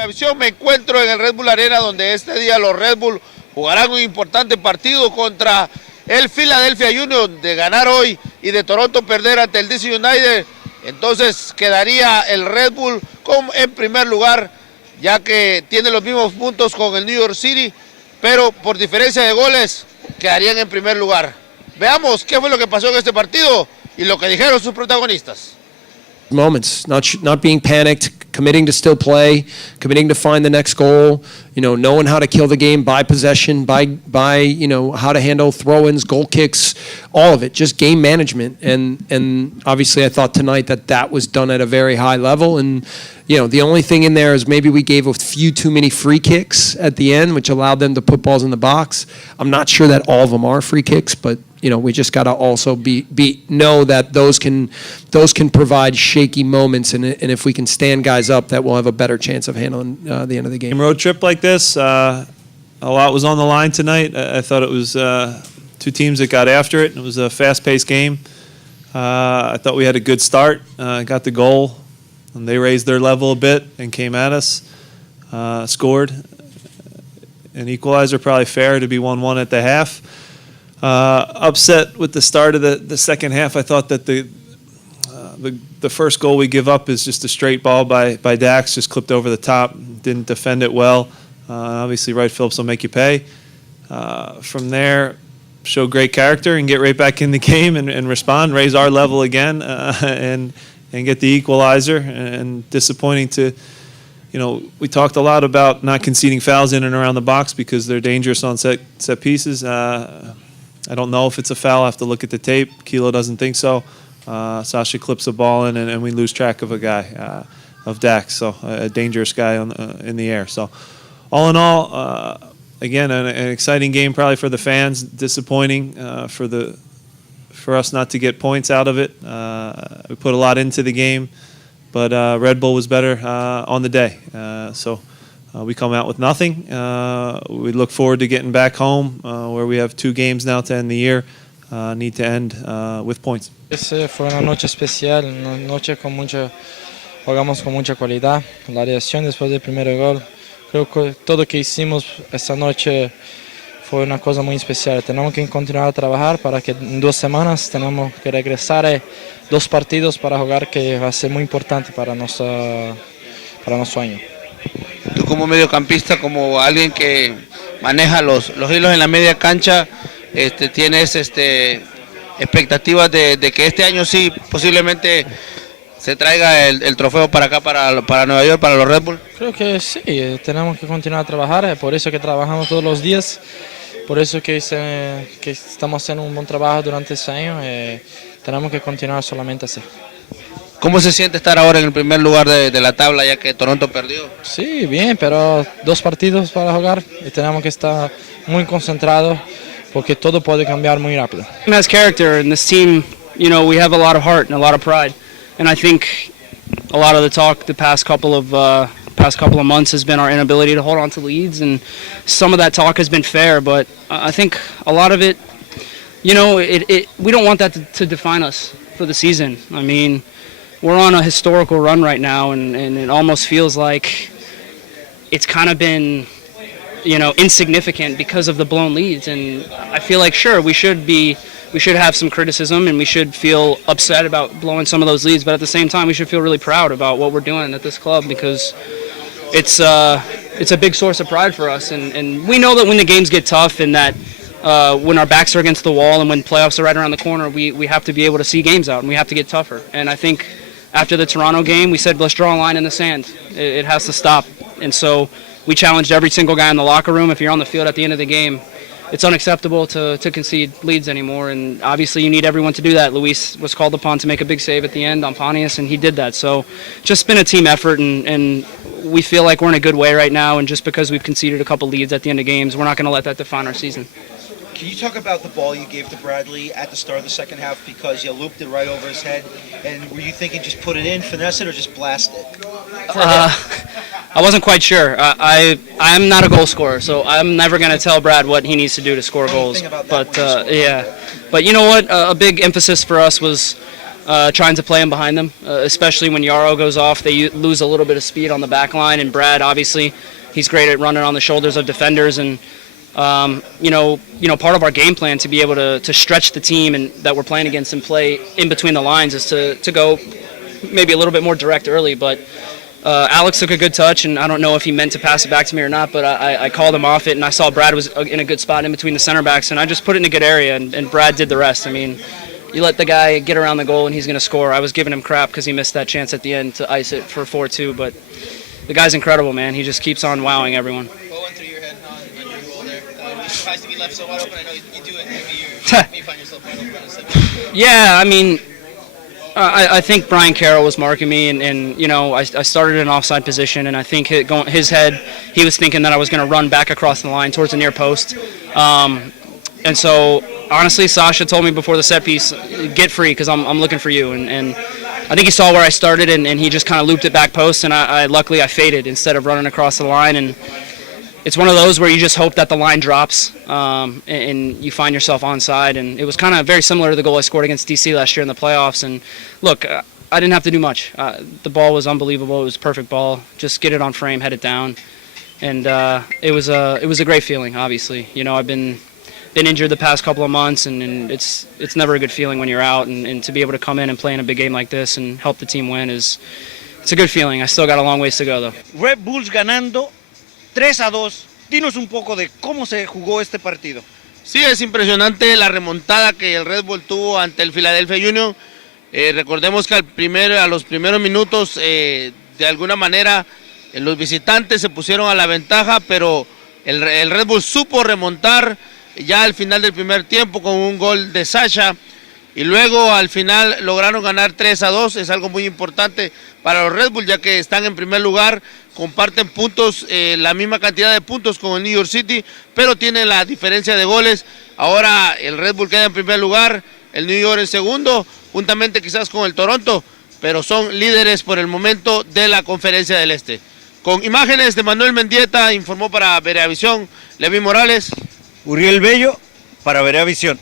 televisión me encuentro en el Red Bull Arena, donde este día los Red Bull jugarán un importante partido contra el Philadelphia Union. De ganar hoy y de Toronto perder ante el DC United, entonces quedaría el Red Bull en primer lugar, ya que tiene los mismos puntos con el New York City, pero por diferencia de goles quedarían en primer lugar. Veamos qué fue lo que pasó en este partido y lo que dijeron sus protagonistas. Moments, not being panicked, committing to still play, committing to find the next goal, knowing how to kill the game by possession, by how to handle throw-ins, goal kicks, all of it, just game management. And obviously I thought tonight that was done at a very high level. And the only thing in there is maybe we gave a few too many free kicks at the end, which allowed them to put balls in the box. I'm not sure that all of them are free kicks, but we just got to also know that those can provide shaky moments, and if we can stand guys up, that we'll have a better chance of handling the end of the game. Road trip like this, a lot was on the line tonight. I thought it was two teams that got after it. It was a fast-paced game. I thought we had a good start, got the goal, and they raised their level a bit and came at us, scored. An equalizer, probably fair to be 1-1 at the half. Upset with the start of the second half. I thought that the first goal we give up is just a straight ball by Dax, just clipped over the top, didn't defend it well. Obviously, Wright Phillips will make you pay. From there, show great character and get right back in the game and respond, raise our level again, and get the equalizer. And disappointing to, we talked a lot about not conceding fouls in and around the box because they're dangerous on set pieces. I don't know if it's a foul. I have to look at the tape. Kilo doesn't think so. Sasha clips the ball in, and we lose track of a guy, of Dax, so a dangerous guy in the air. So all in all, again, an exciting game probably for the fans. Disappointing for us not to get points out of it. We put a lot into the game, but Red Bull was better on the day. We come out with nothing. We look forward to getting back home, where we have 2 games now to end the year. Need to end with points. Fue una noche especial, una noche jugamos con mucha cualidad. La reacción después del primer gol, creo que todo que hicimos esta noche fue una cosa muy especial. Tenemos que continuar a trabajar para que en 2 semanas tenemos que regresar a 2 partidos para jugar, que va a ser muy importante para nuestro año. Tú como mediocampista, como alguien que maneja los hilos en la media cancha, tienes expectativas de que este año sí posiblemente se traiga el trofeo para acá, para Nueva York, para los Red Bull. Creo que sí, tenemos que continuar a trabajar, por eso que trabajamos todos los días, por eso que estamos haciendo un buen trabajo durante este año, tenemos que continuar solamente así. ¿Cómo se siente estar ahora en el primer lugar de la tabla, ya que Toronto perdió? Sí, bien, pero 2 partidos para jugar y tenemos que estar muy concentrados porque todo puede cambiar muy rápido. Team has character, and this team, we have a lot of heart and a lot of pride. And I think a lot of the talk the past couple of months has been our inability to hold on to leads, and some of that talk has been fair, but I think a lot of it, we don't want that to define us for the season. I mean, we're on a historical run right now, and it almost feels like it's kind of been, insignificant because of the blown leads. And I feel like, sure, we should have some criticism and we should feel upset about blowing some of those leads, but at the same time, we should feel really proud about what we're doing at this club, because it's a big source of pride for us. And we know that when the games get tough and that when our backs are against the wall and when playoffs are right around the corner, we have to be able to see games out and we have to get tougher. And I think after the Toronto game, we said, let's draw a line in the sand. It has to stop. And so we challenged every single guy in the locker room. If you're on the field at the end of the game, it's unacceptable to concede leads anymore. And obviously you need everyone to do that. Luis was called upon to make a big save at the end on Pontius, and he did that. So just been a team effort, and we feel like we're in a good way right now. And just because we've conceded a couple leads at the end of games, we're not going to let that define our season. Can you talk about the ball you gave to Bradley at the start of the second half, because you looped it right over his head? And were you thinking just put it in, finesse it, or just blast it? I wasn't quite sure. I'm not a goal scorer, so I'm never going to tell Brad what he needs to do to score goals. But yeah, but you know what? A big emphasis for us was trying to play him behind them, especially when Yarrow goes off. They lose a little bit of speed on the back line, and Brad, obviously, he's great at running on the shoulders of defenders. And part of our game plan to be able to stretch the team and that we're playing against and play in between the lines is to go maybe a little bit more direct early. But Alex took a good touch, and I don't know if he meant to pass it back to me or not, but I called him off it, and I saw Brad was in a good spot in between the center backs, and I just put it in a good area, and Brad did the rest. I mean, you let the guy get around the goal, and he's going to score. I was giving him crap because he missed that chance at the end to ice it for 4-2, but the guy's incredible, man. He just keeps on wowing everyone. What went through your head on your goal there? Were you surprised to be left so wide open? I know you do it every year. You find yourself wide open on a second. Yeah, I mean, I think Brian Carroll was marking me, and I started in an offside position, and I think his head, he was thinking that I was going to run back across the line towards the near post. And so, honestly, Sasha told me before the set piece, get free because I'm looking for you. And I think he saw where I started, and he just kind of looped it back post, and luckily I faded instead of running across the line. And it's one of those where you just hope that the line drops and you find yourself onside. And it was kind of very similar to the goal I scored against DC last year in the playoffs. And look, I didn't have to do much. The ball was unbelievable. It was a perfect ball. Just get it on frame, head it down. And it was a great feeling, obviously. I've been injured the past couple of months, and it's never a good feeling when you're out, and to be able to come in and play in a big game like this and help the team win it's a good feeling. I still got a long ways to go, though. Red Bulls ganando 3-2. Dinos un poco de cómo se jugó este partido. Sí, es impresionante la remontada que el Red Bull tuvo ante el Philadelphia Union. Recordemos que a los primeros minutos, de alguna manera, los visitantes se pusieron a la ventaja, pero el Red Bull supo remontar ya al final del primer tiempo con un gol de Sasha, y luego al final lograron ganar 3-2. Es algo muy importante para los Red Bull, ya que están en primer lugar, comparten puntos, la misma cantidad de puntos con el New York City, pero tienen la diferencia de goles. Ahora el Red Bull queda en primer lugar, el New York en segundo, juntamente quizás con el Toronto, pero son líderes por el momento de la Conferencia del Este. Con imágenes de Manuel Mendieta, informó para Reacciones Levín Morales. Uriel Bello para Veravisión.